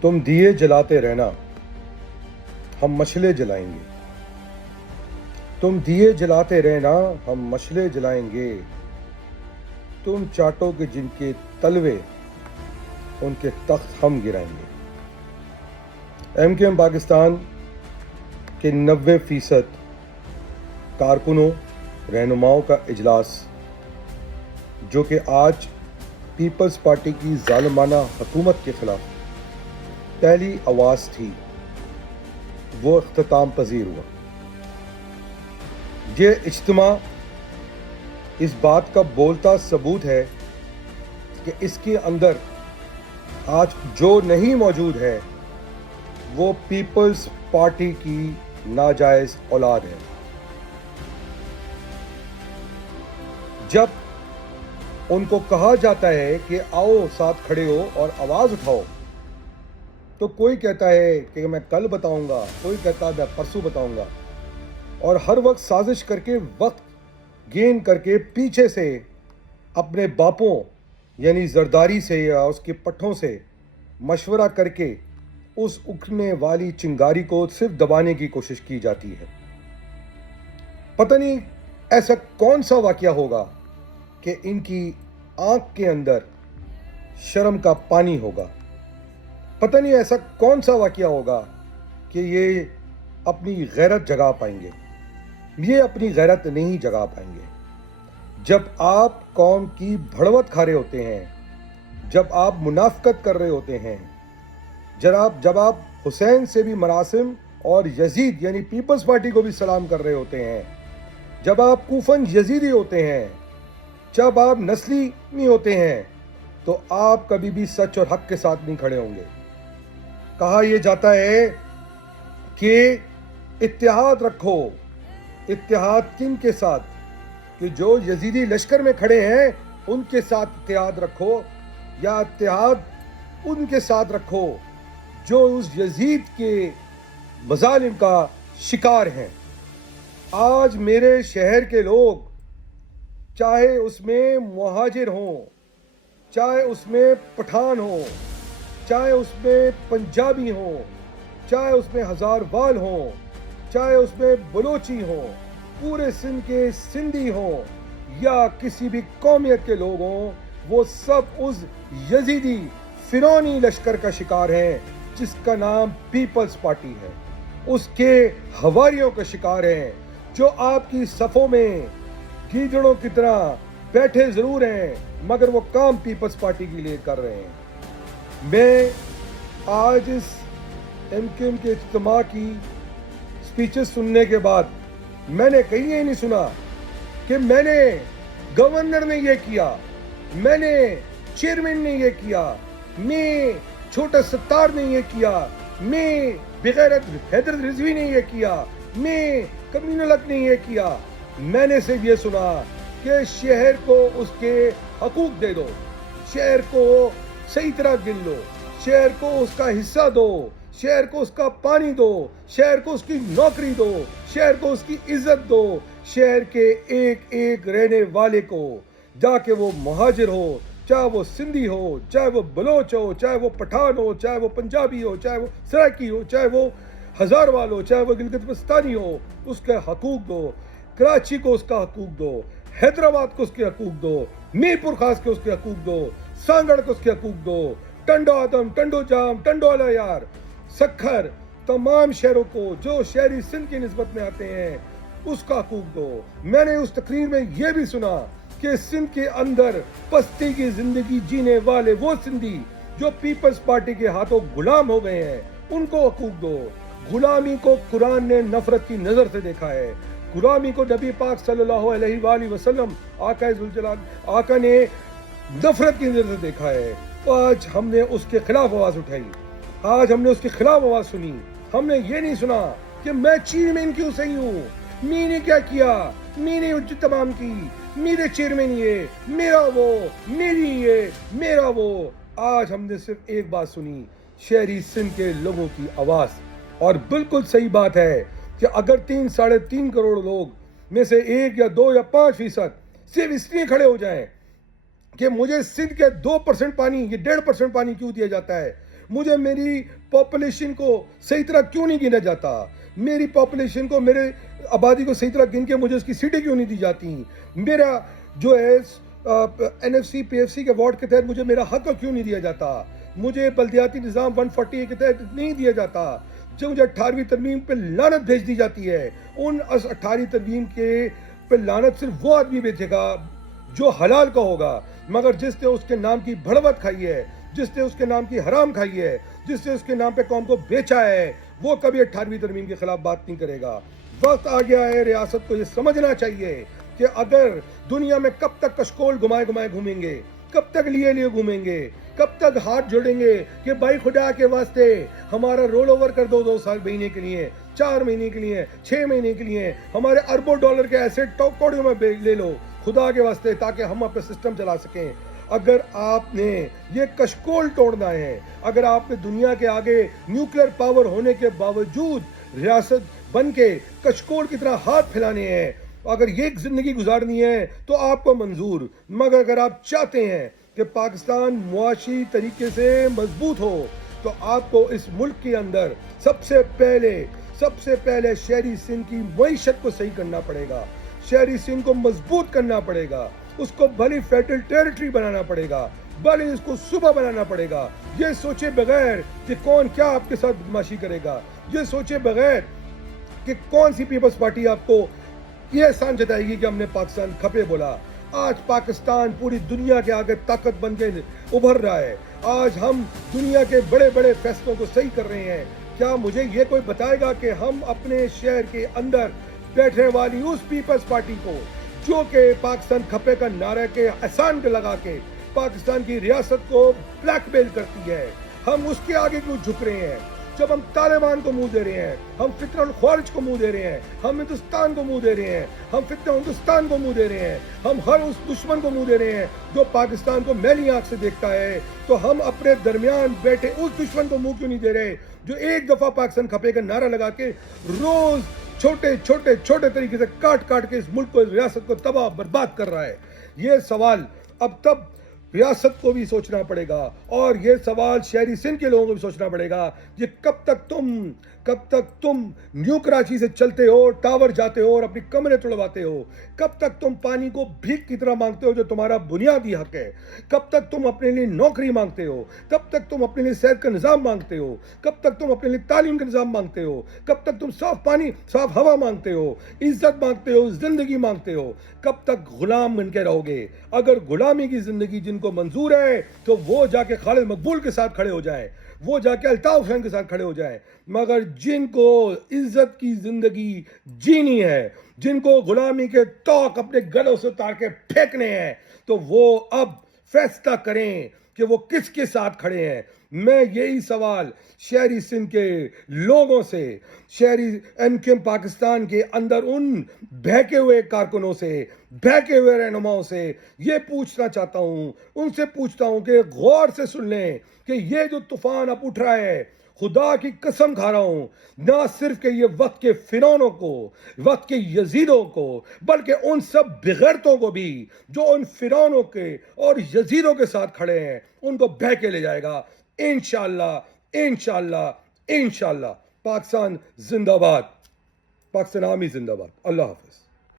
تم دیے جلاتے رہنا، ہم مشعلیں جلائیں گے۔ تم دیے جلاتے رہنا، ہم مشعلیں جلائیں گے۔ تم چاٹو کہ جن کے تلوے، ان کے تخت ہم گرائیں گے۔ ایم کیو ایم پاکستان کے 90% کارکنوں، رہنماؤں کا اجلاس، جو کہ آج پیپلز پارٹی کی ظالمانہ حکومت کے خلاف پہلی آواز تھی، وہ اختتام پذیر ہوا۔ یہ اجتماع اس بات کا بولتا ثبوت ہے کہ اس کے اندر آج جو نہیں موجود ہے وہ پیپلز پارٹی کی ناجائز اولاد ہے۔ جب ان کو کہا جاتا ہے کہ آؤ ساتھ کھڑے ہو اور آواز اٹھاؤ، تو کوئی کہتا ہے کہ میں کل بتاؤں گا، کوئی کہتا ہے میں پرسوں بتاؤں گا، اور ہر وقت سازش کر کے، وقت گین کر کے، پیچھے سے اپنے باپوں یعنی زرداری سے یا اس کے پٹھوں سے مشورہ کر کے اس اٹھنے والی چنگاری کو صرف دبانے کی کوشش کی جاتی ہے۔ پتہ نہیں ایسا کون سا واقعہ ہوگا کہ ان کی آنکھ کے اندر شرم کا پانی ہوگا۔ پتہ نہیں ایسا کون سا واقعہ ہوگا کہ یہ اپنی غیرت جگا پائیں گے۔ یہ اپنی غیرت نہیں جگا پائیں گے۔ جب آپ قوم کی بھڑوت کھا رہے ہوتے ہیں، جب آپ منافقت کر رہے ہوتے ہیں، جب آپ حسین سے بھی مراسم اور یزید یعنی پیپلز پارٹی کو بھی سلام کر رہے ہوتے ہیں، جب آپ کوفن یزیدی ہوتے ہیں، جب آپ نسلی نہیں ہوتے ہیں، تو آپ کبھی بھی سچ اور حق کے ساتھ نہیں کھڑے ہوں گے۔ کہا یہ جاتا ہے کہ اتحاد رکھو۔ اتحاد کن کے ساتھ؟ کہ جو یزیدی لشکر میں کھڑے ہیں ان کے ساتھ اتحاد رکھو، یا اتحاد ان کے ساتھ رکھو جو اس یزید کے مظالم کا شکار ہیں۔ آج میرے شہر کے لوگ، چاہے اس میں مہاجر ہوں، چاہے اس میں پٹھان ہوں، چاہے اس میں پنجابی ہوں، چاہے اس میں ہزاروال ہوں، چاہے اس میں بلوچی ہوں، پورے سندھ کے سندھی ہوں، یا کسی بھی قومیت کے لوگ ہوں، وہ سب اس یزیدی فرعونی لشکر کا شکار ہیں جس کا نام پیپلز پارٹی ہے۔ اس کے حواریوں کا شکار ہیں جو آپ کی صفوں میں گیدڑوں کی طرح بیٹھے ضرور ہیں مگر وہ کام پیپلز پارٹی کے لیے کر رہے ہیں۔ میں آج اس ایم کیو ایم کے اجتماع کی سپیچز سننے کے بعد میں نے کہیں یہ نہیں سنا کہ میں نے گورنر نے یہ کیا، میں نے چیئرمین نے یہ کیا، میں چھوٹا ستار نے یہ کیا، میں بغیرت حیدر رضوی نے یہ کیا، میں کمیونل حق نے یہ کیا۔ میں نے صرف یہ سنا کہ شہر کو اس کے حقوق دے دو، شہر کو صحیح طرح گن لو، شہر کو اس کا حصہ دو، شہر کو اس کا پانی دو، شہر کو اس کی نوکری دو، شہر کو اس کی عزت دو، شہر کے ایک ایک رہنے والے کو، جا کے وہ مہاجر ہو، چاہے وہ سندھی ہو، چاہے وہ بلوچ ہو، چاہے وہ پٹھان ہو، چاہے وہ پنجابی ہو، چاہے وہ سرائکی ہو، چاہے وہ ہزاروال ہو، چاہے وہ گلگت بلتستانی ہو، اس کے حقوق دو۔ کراچی کو اس کا حقوق دو، حیدرآباد کو اس کے حقوق دو، میر پور خاص کو اس کے حقوق دو، سانگڑ کو اس کے حقوق دو، ٹنڈو آدم، ٹنڈو جام، ٹنڈو علیار، سکھر، تمام شہروں کو جو شہری سندھ کی نسبت میں آتے ہیں اس کا حقوق دو۔ میں نے اس تقریر میں یہ بھی سنا کہ سندھ کے اندر پستی کی زندگی جینے والے وہ سندھی جو پیپلز پارٹی کے ہاتھوں غلام ہو گئے ہیں ان کو حقوق دو۔ غلامی کو قرآن نے نفرت کی نظر سے دیکھا ہے، غلامی کو نبی پاک صلی اللہ علیہ وآلہ وسلم آقا نے نفرت کی نظر سے دیکھا ہے۔ آج ہم نے اس کے خلاف آواز اٹھائی، آج ہم نے اس کے خلاف آواز سنی۔ ہم نے یہ نہیں سنا کہ میں چیئرمین کیوں صحیح ہوں، میں نے کیا کیا، میں نے حجت تمام کی، میرے چیئرمین یہ، میرا وہ، میری یہ، میرا وہ۔ آج ہم نے صرف ایک بات سنی، شہری سندھ کے لوگوں کی آواز۔ اور بالکل صحیح بات ہے کہ اگر 3.5 کروڑ لوگ میں سے 1 یا 2 یا 5% صرف اس لیے کھڑے ہو جائیں کہ مجھے سندھ کے 2% پانی، یہ 1.5% پانی کیوں دیا جاتا ہے، مجھے میری پاپولیشن کو صحیح طرح کیوں نہیں گنا جاتا؟ میری پاپولیشن کو، میرے آبادی کو صحیح طرح گن کے مجھے اس کی سیٹیں کیوں نہیں دی جاتی؟ میرا جو ہے N F C P F C کے وارڈ کے تحت مجھے میرا حق کیوں نہیں دیا جاتا؟ مجھے بلدیاتی نظام 140 کے تحت نہیں دیا جاتا؟ جو مجھے 18ویں ترمیم پہ لعنت بھیج دی جاتی ہے، ان 18ویں ترمیم کے پہ لعنت صرف وہ آدمی بھیجے گا جو حلال کا ہوگا، مگر جس نے اس کے نام کی بھڑوت کھائی ہے، جس نے اس کے نام کی حرام کھائی ہے، جس نے اس کے نام پہ قوم کو بیچا ہے، وہ کبھی 18ویں ترمیم کے خلاف بات نہیں کرے گا۔ وقت آ گیا ہے ریاست کو یہ سمجھنا چاہیے کہ اگر دنیا میں کب تک کشکول گھمائے گھمائے گھومیں گے، کب تک لیے گھومیں گے، کب تک ہاتھ جوڑیں گے کہ بھائی خدا کے واسطے ہمارا رول اوور کر دو 2 سال مہینے کے لیے، 4 مہینے کے لیے، 6 مہینے کے لیے، ہمارے اربوں ڈالر کے ایسے ٹوکریوں میں لے لو خدا کے واسطے، تاکہ ہم اپنے سسٹم چلا سکیں۔ اگر آپ نے یہ کشکول توڑنا ہے، اگر آپ نے دنیا کے آگے نیوکلیر پاور ہونے کے باوجود ریاست بن کے کشکول کی طرح ہاتھ پھیلانے ہیں، اگر یہ زندگی گزارنی ہے تو آپ کو منظور، مگر اگر آپ چاہتے ہیں کہ پاکستان معاشی طریقے سے مضبوط ہو تو آپ کو اس ملک کے اندر سب سے پہلے شہری سندھ کی معیشت کو صحیح کرنا پڑے گا، شہری سندھ کو مضبوط کرنا پڑے گا، اس کو بھلی فیڈرل ٹیریٹری بنانا پڑے گا، بھلی اس کو صوبہ بنانا پڑے گا۔ یہ سوچے بغیر کہ کون کیا آپ کے ساتھ بدماشی کرے گا، یہ سوچے بغیر کہ کون سی پیپلز پارٹی آپ کو یہ احسان جتائے گی کہ ہم نے پاکستان کھپے بولا۔ آج پاکستان پوری دنیا کے آگے طاقت بن کے ابھر رہا ہے، آج ہم دنیا کے بڑے بڑے فیصلوں کو صحیح کر رہے ہیں۔ کیا مجھے یہ کوئی بتائے گا کہ ہم اپنے شہر کے اندر بیٹھنے والی اس پیپلز پارٹی کو جو کہ پاکستان کھپے کا نعرہ کے احسان لگا کے پاکستان کی ریاست کو بلیک میل کرتی ہے، ہم اس کے آگے کیوں جھک رہے ہیں؟ جب ہم طالبان کو منہ دے رہے ہیں، ہم فتنہ الخوارج کو منہ دے رہے ہیں، ہم ہندوستان کو منہ دے رہے ہیں، ہم فتنہ ہندوستان کو منہ دے رہے ہیں، ہم ہر اس دشمن کو منہ دے رہے ہیں جو پاکستان کو میلی آنکھ سے دیکھتا ہے، تو ہم اپنے درمیان بیٹھے اس دشمن کو منہ کیوں نہیں دے رہے جو ایک دفعہ پاکستان کھپے کا نعرہ لگا کے روز چھوٹے طریقے سے کاٹ کے اس ملک کو، ریاست کو تباہ برباد کر رہا ہے؟ یہ سوال اب تب ریاست کو بھی سوچنا پڑے گا، اور یہ سوال شہری سندھ کے لوگوں کو بھی سوچنا پڑے گا کہ کب تک تم نیو کراچی سے چلتے ہو، ٹاور جاتے ہو اور اپنی کمرے توڑواتے ہو؟ کب تک تم پانی کو بھیک کی طرح مانگتے ہو جو تمہارا بنیادی حق ہے؟ کب تک تم اپنے لیے نوکری مانگتے ہو؟ کب تک تم اپنے لیے صحت کا نظام مانگتے ہو؟ کب تک تم اپنے لیے تعلیم کا نظام مانگتے ہو؟ کب تک تم صاف پانی، صاف ہوا مانگتے ہو، عزت مانگتے ہو، زندگی مانگتے ہو؟ کب تک غلام بن کے رہو گے؟ اگر غلامی کی زندگی جن کو منظور ہے تو وہ جا کے خالد مقبول کے ساتھ کھڑے ہو جائیں، وہ جا کے الطاف حسین کے ساتھ کھڑے ہو جائیں، مگر جن کو عزت کی زندگی جینی ہے، جن کو غلامی کے توق اپنے گلوں سے اتار کے پھینکنے ہیں، تو وہ اب فیصلہ کریں کہ وہ کس کے ساتھ کھڑے ہیں۔ میں یہی سوال شہری سندھ کے لوگوں سے، شہری MKM پاکستان کے اندر ان بہکے ہوئے کارکنوں سے، بہکے ہوئے رہنماؤں سے یہ پوچھنا چاہتا ہوں، ان سے پوچھتا ہوں کہ غور سے سن لیں کہ یہ جو طوفان اب اٹھ رہا ہے، خدا کی قسم کھا رہا ہوں، نہ صرف کہ یہ وقت کے فرعونوں کو، وقت کے یزیدوں کو، بلکہ ان سب بغیرتوں کو بھی جو ان فرعونوں کے اور یزیدوں کے ساتھ کھڑے ہیں، ان کو بہہ کے لے جائے گا۔ انشاءاللہ پاکستان زندہ باد، پاکستان آرمی زندہ باد۔ اللہ حافظ۔